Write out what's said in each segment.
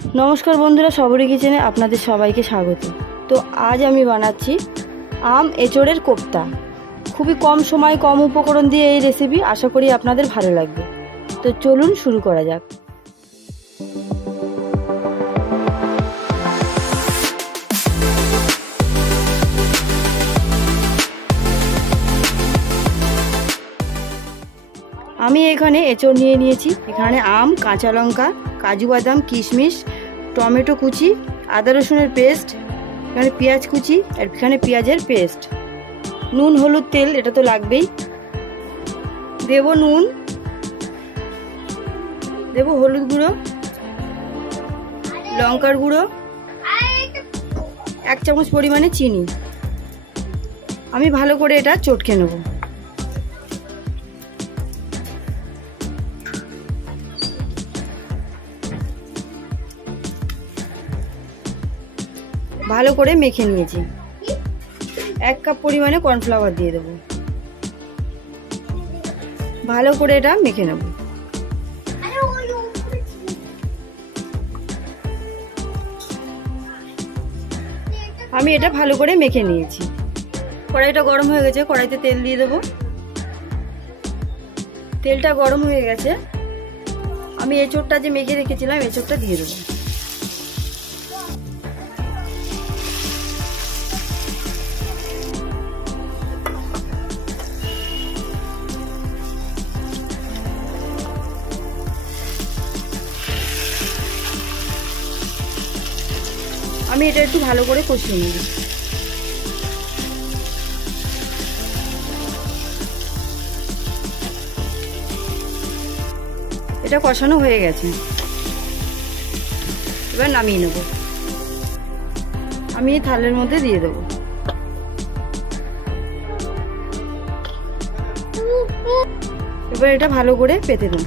नमस्कार बंधुरा सबरी किचेने आपनादेर सबाइके स्वागत। तो आज आमी बानाच्छि आम एचोड़ेर कोफ्ता। खूबই कम समय कम उपकरण दिए এই রেসিপি आशा करी आपनादेर भालो लागবে। तो चलुन शुरू करा जाक। আমি এখানে এঁচড় নিয়ে নিয়েছি। এখানে আম, কাঁচা লঙ্কা, কাজু বাদাম, কিশমিশ, টমেটো কুচি, আদা রসুনের পেস্ট, এখানে পেঁয়াজ কুচি আর এখানে পেঁয়াজের পেস্ট, নুন হলুদ তেল এটা তো লাগবেই। দেব নুন, দেব হলুদ গুঁড়ো, লঙ্কার গুঁড়ো, 1 চামচ পরিমাণে চিনি। আমি ভালো করে এটা চটকে নেব। ভালো করে মেখে নিয়েছি। 1 কাপ পরিমাণে কর্নফ্লাওয়ার দিয়ে দেব। ভালো করে এটা মেখে নেব। আমি এটা ভালো করে মেখে নিয়েছি। কড়াইটা গরম হয়ে গেছে, কড়াইতে তেল দিয়ে দেব। তেলটা গরম হয়ে গেছে, আমি এঁচড়টা যে মেখে রেখেছিলাম এঁচড়টা দিয়ে দেবো। আমি এটা একটু ভালো করে কষিয়ে নেব। এটা কষানো হয়ে গেছে, এবার নামিয়ে নেব। আমি এই থালের মধ্যে দিয়ে দেব। এবার এটা ভালো করে পেতে দেব।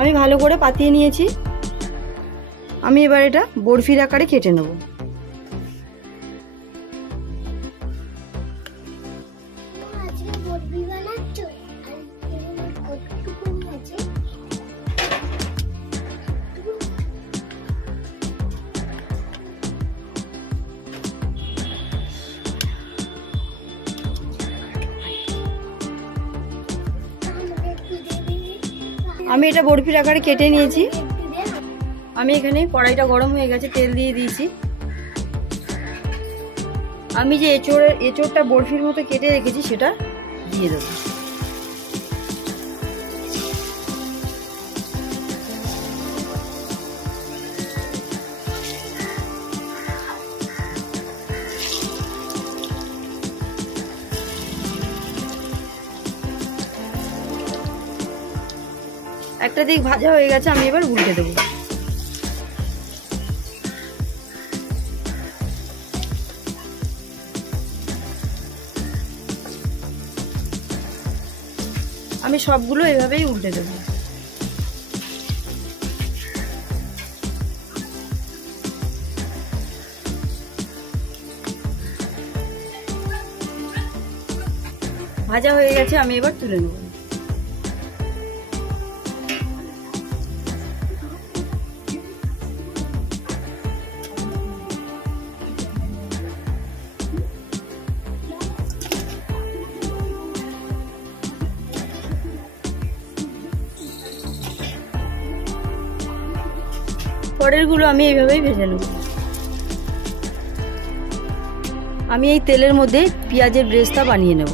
আমি ভালো করে পাতিয়ে নিয়েছি। আমি এবার এটা বরফির আকারে কেটে নেব। আমি এটা বরফির আকারে কেটে নিয়েছি। আমি এখানে কড়াইটা গরম হয়ে গেছে, তেল দিয়ে দিয়েছি। আমি যে এঁচড়টা বরফির মতো কেটে রেখেছি সেটা দিয়ে দেব। একটা দিক ভাজা হয়ে গেছে, আমি এবার উল্টে দেবো। আমি সবগুলো এভাবেই উল্টে দেব। ভাজা হয়ে গেছে, আমি এবার তুলে নেব। পরেরগুলো আমি এইভাবেই ভেজে নেব। আমি এই তেলের মধ্যে পেঁয়াজের ব্রেস্তা বানিয়ে নেব।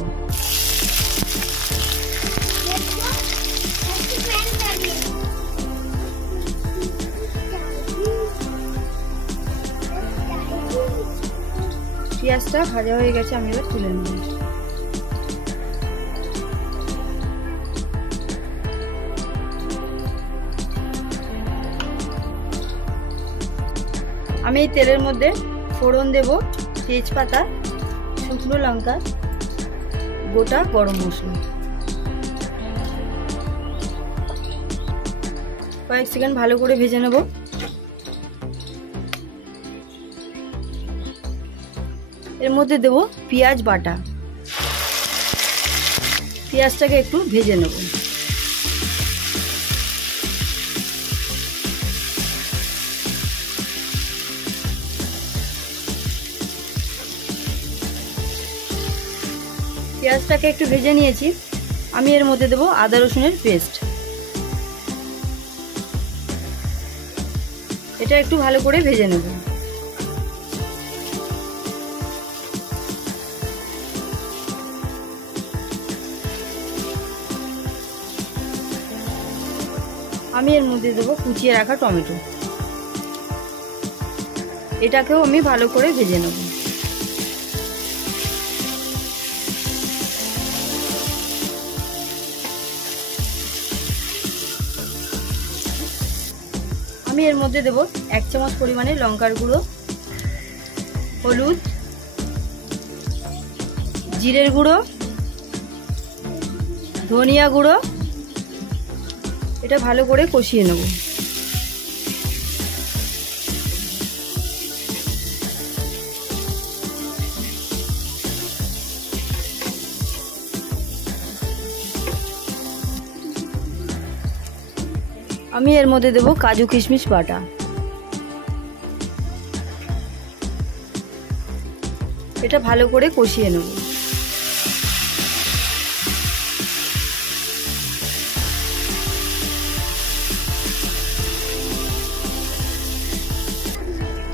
পেঁয়াজটা ভাজা হয়ে গেছে, আমি এবার তুলে নেব। আমি এই তেলের মধ্যে ফোড়ন দেব, তেজপাতা, শুকনো লঙ্কা, গোটা গরম মশলা। কয়েক সেকেন্ড ভালো করে ভেজে নেব। এর মধ্যে দেব পেঁয়াজ বাটা। পেঁয়াজটাকে একটু ভেজে নেব। পেঁয়াজটাকে একটু ভেজে নিয়েছি। আমি এর মধ্যে দেবো আদা রসুনের পেস্ট। এটা একটু ভালো করে ভেজে নেব। আমি এর মধ্যে দেবো কুচিয়ে রাখা টমেটো। এটাকেও আমি ভালো করে ভেজে নেব। আমি এর মধ্যে দেব 1 চামচ পরিমাণে লঙ্কার গুঁড়ো, হলুদ, জিরের গুঁড়ো, ধনিয়া গুঁড়ো। এটা ভালো করে কষিয়ে নেব। আমি এর মধ্যে দেব কাজু কিশমিশ বাটা। এটা ভালো করে কষিয়ে নেব।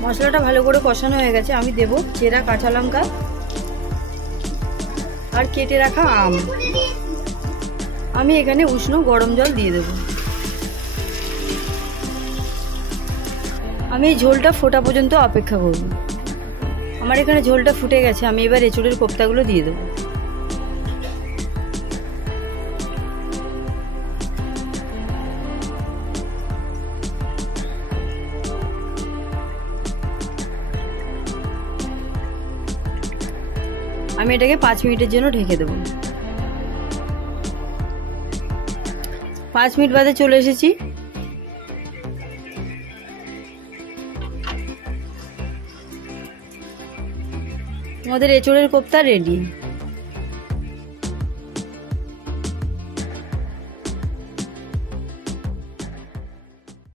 মশলাটা ভালো করে কষানো হয়ে গেছে। আমি দেব চেরা কাঁচা লঙ্কা আর কেটে রাখা আম। আমি এখানে উষ্ণ গরম জল দিয়ে দেব। আমি এই ঝোলটা ফোটা পর্যন্ত অপেক্ষা করব। আমার এখানে ঝোলটা ফুটে গেছে। আমি এবার এঁচোড়ের কোপ্তাগুলো দিয়ে দেব। আমি এটাকে 5 মিনিটের জন্য ঢেকে দেব। 5 মিনিট বাদে চলে এসেছি। আমাদের এঁচোড়ের কোপ্তা রেডি।